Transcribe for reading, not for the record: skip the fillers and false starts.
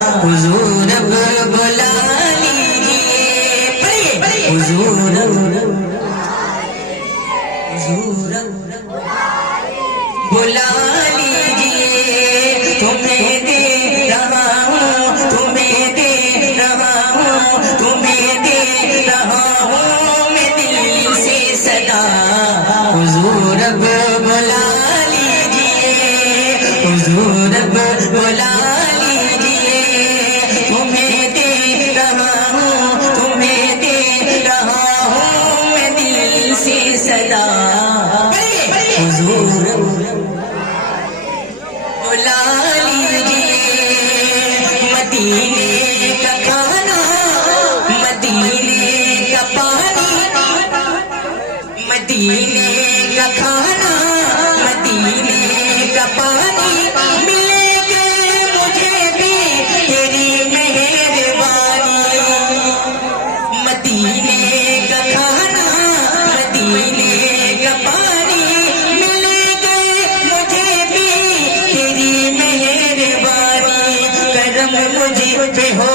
حضور اب بلا لیجیے، حضور حضور بلا لیجیے، تمہیں دے رہا ہوں، تمہیں دے رہا ہوں، تمہیں دے رہا ہوں میں دل سے صدا، حضور اب بلا لیجیے، حضور اب بلا لیجیے، تمہیں دے رہا ہوں، تمہیں دے رہا ہوں میں دل سے صدا، حضور بلا لیجیے، مدینے کا کھانا، مدینے کا پانی، مدینے کا کھانا، مدینے کا پانی، ملے گے مجھے بھی تیری مہربانی، مدینے کا کھانا، مدینے کا پانی، ملے گے مجھے بھی تیری مہربانی، کرم مجھ پہ ہو